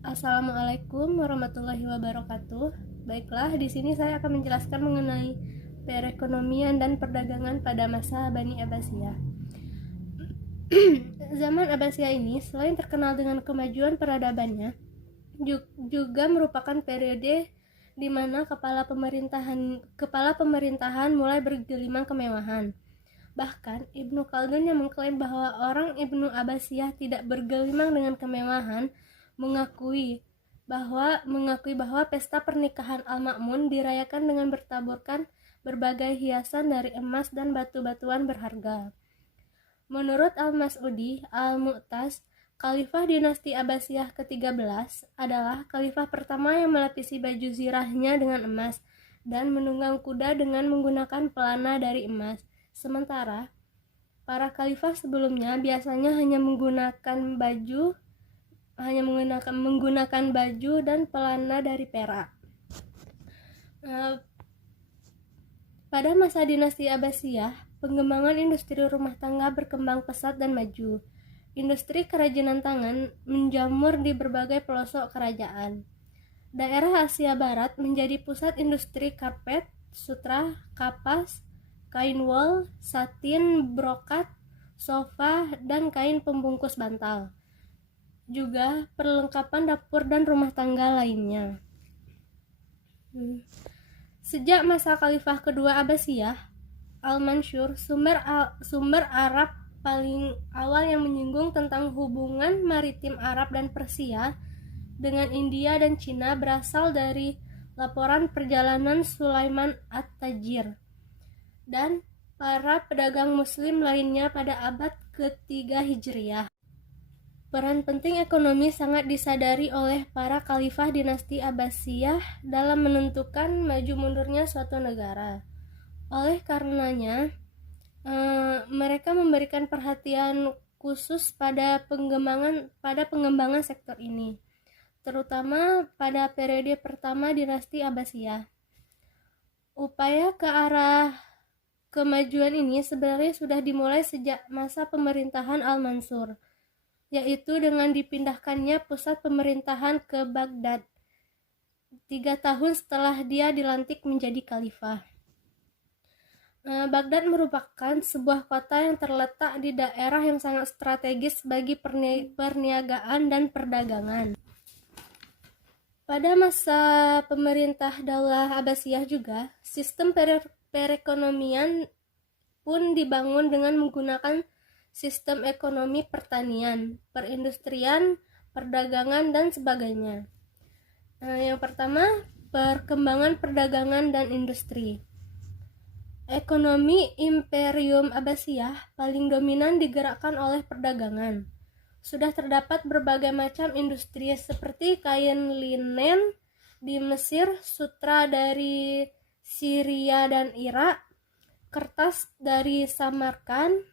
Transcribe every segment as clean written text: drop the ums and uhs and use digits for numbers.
Assalamualaikum warahmatullahi wabarakatuh. Baiklah, di sini saya akan menjelaskan mengenai perekonomian dan perdagangan pada masa Bani Abbasiyah. Zaman Abbasiyah ini selain terkenal dengan kemajuan peradabannya, juga merupakan periode di mana kepala pemerintahan mulai bergelimang kemewahan. Bahkan Ibnu Khaldun yang mengklaim bahwa orang Ibnu Abbasiyah tidak bergelimang dengan kemewahan mengakui bahwa pesta pernikahan Al-Ma'mun dirayakan dengan bertaburkan berbagai hiasan dari emas dan batu-batuan berharga. Menurut Al-Mas'udi Al-Mu'taz, Khalifah dinasti Abbasiyah ke-13 adalah khalifah pertama yang melapisi baju zirahnya dengan emas dan menunggang kuda dengan menggunakan pelana dari emas. Sementara para khalifah sebelumnya biasanya hanya menggunakan baju dan pelana dari perak. Pada masa dinasti Abbasiyah, pengembangan industri rumah tangga berkembang pesat dan maju. Industri kerajinan tangan menjamur di berbagai pelosok kerajaan. Daerah Asia Barat menjadi pusat industri karpet, sutra, kapas, kain wol, satin, brokat, sofa, dan kain pembungkus bantal. Juga perlengkapan dapur dan rumah tangga lainnya. Sejak masa Khalifah kedua Abbasiyah, Al-Mansur, sumber Arab paling awal yang menyinggung tentang hubungan maritim Arab dan Persia dengan India dan Cina berasal dari laporan perjalanan Sulaiman At-Tajir dan para pedagang muslim lainnya pada abad ke-3 Hijriah. Peran penting ekonomi sangat disadari oleh para khalifah dinasti Abbasiyah dalam menentukan maju mundurnya suatu negara. Oleh karenanya, mereka memberikan perhatian khusus pada pengembangan sektor ini, terutama pada periode pertama dinasti Abbasiyah. Upaya ke arah kemajuan ini sebenarnya sudah dimulai sejak masa pemerintahan Al-Mansur, yaitu dengan dipindahkannya pusat pemerintahan ke Baghdad 3 tahun setelah dia dilantik menjadi khalifah. Baghdad merupakan sebuah kota yang terletak di daerah yang sangat strategis bagi perniagaan dan perdagangan. Pada masa pemerintah Daulah Abbasiyah juga, sistem perekonomian pun dibangun dengan menggunakan sistem ekonomi pertanian, perindustrian, perdagangan, dan sebagainya. Yang pertama, perkembangan perdagangan dan industri. Ekonomi Imperium Abbasiyah paling dominan digerakkan oleh perdagangan. Sudah terdapat berbagai macam industri seperti kain linen di Mesir, sutra dari Syria dan Irak, kertas dari Samarkand,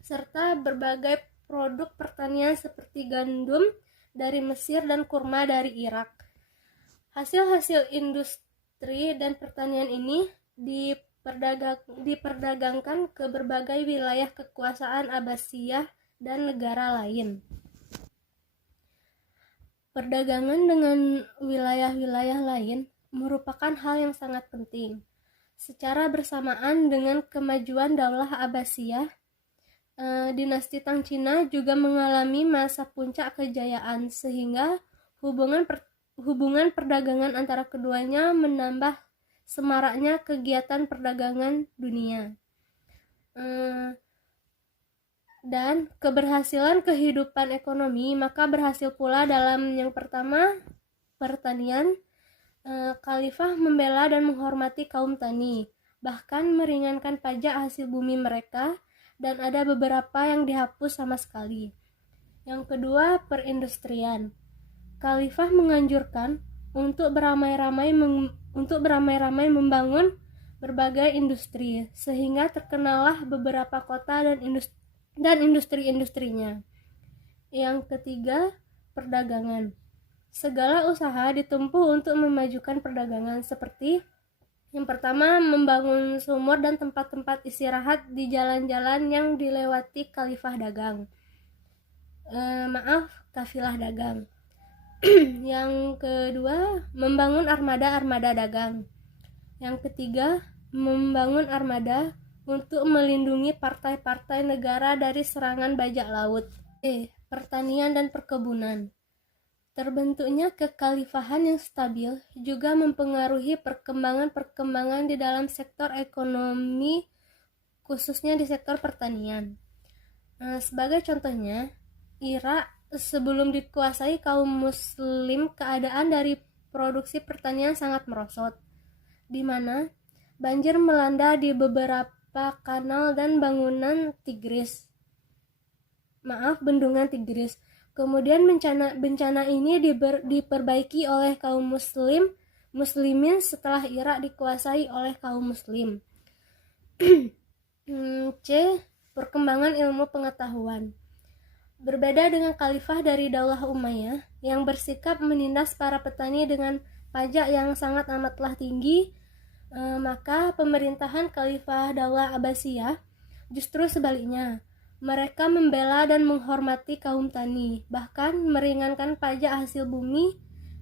serta berbagai produk pertanian seperti gandum dari Mesir dan kurma dari Irak. Hasil-hasil industri dan pertanian ini diperdagangkan ke berbagai wilayah kekuasaan Abbasiyah dan negara lain. Perdagangan dengan wilayah-wilayah lain merupakan hal yang sangat penting. Secara bersamaan dengan kemajuan Daulah Abbasiyah, dinasti Tang Cina juga mengalami masa puncak kejayaan, sehingga hubungan perdagangan antara keduanya menambah semaraknya kegiatan perdagangan dunia. Dan keberhasilan kehidupan ekonomi maka berhasil pula dalam yang pertama, pertanian. Khalifah membela dan menghormati kaum tani, bahkan meringankan pajak hasil bumi mereka, dan ada beberapa yang dihapus sama sekali. Yang kedua, perindustrian. Khalifah menganjurkan untuk beramai-ramai membangun berbagai industri, sehingga terkenalah beberapa kota dan industri-industrinya. Yang ketiga, perdagangan. Segala usaha ditempuh untuk memajukan perdagangan, seperti yang pertama, membangun sumur dan tempat-tempat istirahat di jalan-jalan yang dilewati kafilah dagang. Yang kedua, membangun armada dagang. Yang ketiga, membangun armada untuk melindungi partai-partai negara dari serangan bajak laut. Pertanian dan perkebunan. Terbentuknya kekhalifahan yang stabil juga mempengaruhi perkembangan di dalam sektor ekonomi, khususnya di sektor pertanian. Sebagai contohnya, Irak sebelum dikuasai kaum muslim, keadaan dari produksi pertanian sangat merosot, di mana banjir melanda di beberapa kanal dan bendungan Tigris. Kemudian bencana ini diperbaiki oleh kaum muslimin setelah Irak dikuasai oleh kaum muslim. C. Perkembangan ilmu pengetahuan. Berbeda dengan khalifah dari Daulah Umayyah yang bersikap menindas para petani dengan pajak yang sangat amatlah tinggi, maka pemerintahan Khalifah Daulah Abbasiyah justru sebaliknya. Mereka membela dan menghormati kaum tani, bahkan meringankan pajak hasil bumi,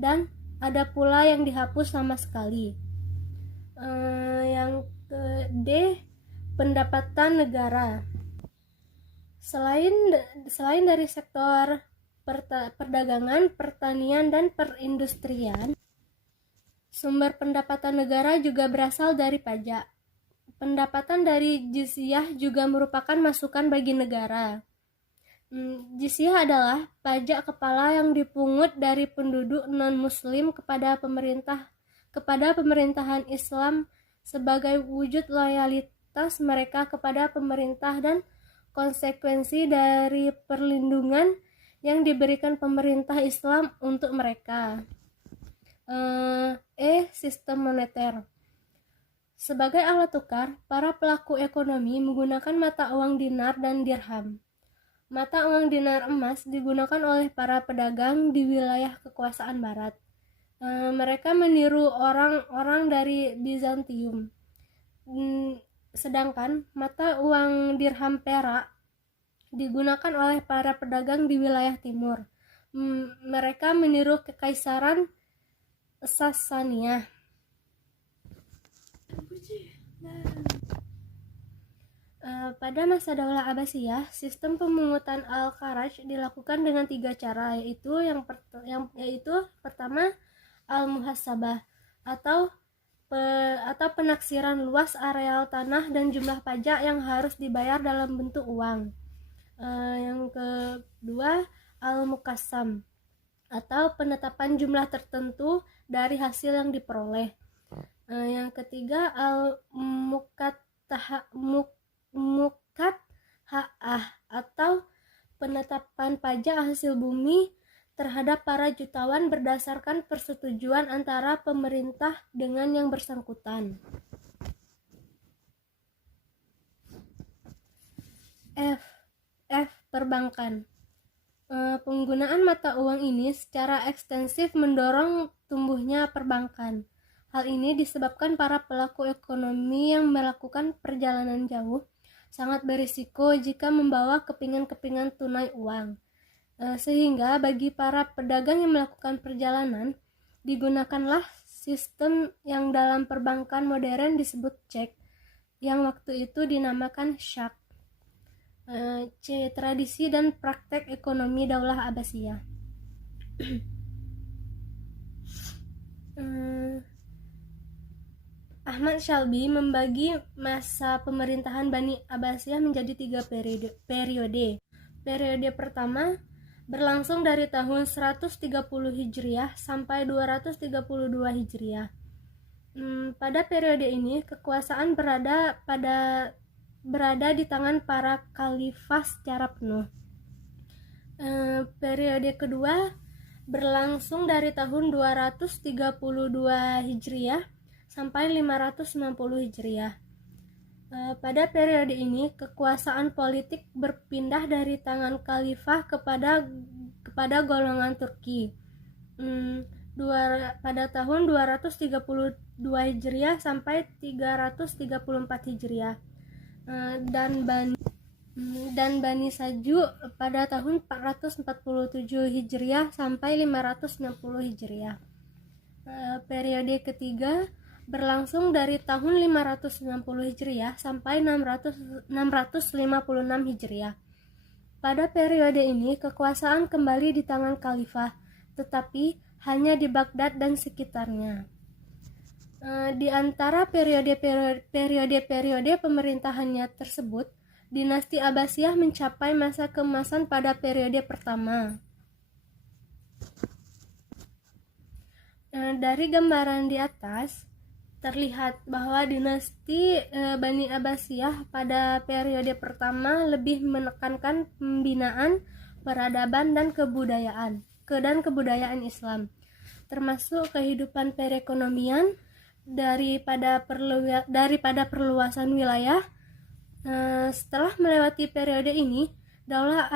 dan ada pula yang dihapus sama sekali. Yang D. Pendapatan negara. Selain dari sektor perdagangan, pertanian, dan perindustrian, sumber pendapatan negara juga berasal dari pajak. Pendapatan dari jizyah juga merupakan masukan bagi negara. Jizyah adalah pajak kepala yang dipungut dari penduduk non-muslim kepada pemerintahan Islam sebagai wujud loyalitas mereka kepada pemerintah dan konsekuensi dari perlindungan yang diberikan pemerintah Islam untuk mereka. Sistem moneter. Sebagai alat tukar, para pelaku ekonomi menggunakan mata uang dinar dan dirham. Mata uang dinar emas digunakan oleh para pedagang di wilayah kekuasaan barat. Mereka meniru orang-orang dari Bizantium. Sedangkan mata uang dirham perak digunakan oleh para pedagang di wilayah timur. Mereka meniru kekaisaran Sasaniyah. Pada masa Daulah Abbasiyah, sistem pemungutan al-kharaj dilakukan dengan 3 cara, yaitu pertama, al-muhasabah atau penaksiran luas areal tanah dan jumlah pajak yang harus dibayar dalam bentuk uang. Yang kedua, al-muqassam atau penetapan jumlah tertentu dari hasil yang diperoleh. Yang ketiga, al-muqatta'ah atau penetapan pajak hasil bumi terhadap para jutawan berdasarkan persetujuan antara pemerintah dengan yang bersangkutan. F. Perbankan. Penggunaan mata uang ini secara ekstensif mendorong tumbuhnya perbankan. Hal ini disebabkan para pelaku ekonomi yang melakukan perjalanan jauh sangat berisiko jika membawa kepingan-kepingan tunai uang. Sehingga bagi para pedagang yang melakukan perjalanan, digunakanlah sistem yang dalam perbankan modern disebut cek, yang waktu itu dinamakan syak. C. Tradisi dan praktek ekonomi Daulah Abbasiyah. Ahmad Shalbi membagi masa pemerintahan Bani Abbasiyah menjadi 3 periode. Periode pertama berlangsung dari tahun 130 Hijriah sampai 232 Hijriah. Pada periode ini kekuasaan berada di tangan para khalifah secara penuh. Periode kedua berlangsung dari tahun 232 Hijriah sampai 590 Hijriah. Pada periode ini kekuasaan politik berpindah dari tangan khalifah kepada golongan Turki. Pada tahun 232 Hijriah sampai 334 Hijriah. Dan dan Bani Salju pada tahun 447 Hijriah sampai 560 Hijriah. Periode ketiga berlangsung dari tahun 590 Hijriah sampai 656 Hijriah. Pada periode ini kekuasaan kembali di tangan khalifah, tetapi hanya di Baghdad dan sekitarnya. Di antara periode pemerintahannya tersebut, dinasti Abbasiyah mencapai masa keemasan pada periode pertama. Dari gambaran di atas terlihat bahwa dinasti Bani Abbasiyah pada periode pertama lebih menekankan pembinaan peradaban dan kebudayaan Islam, termasuk kehidupan perekonomian daripada perluasan wilayah. Setelah melewati periode ini, Daulah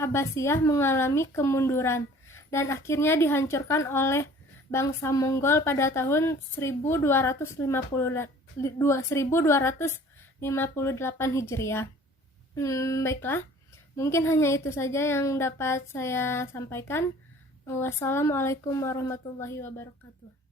Abbasiyah mengalami kemunduran dan akhirnya dihancurkan oleh bangsa Mongol pada tahun 1258 Hijriah. Baiklah, mungkin hanya itu saja yang dapat saya sampaikan. Wassalamualaikum warahmatullahi wabarakatuh.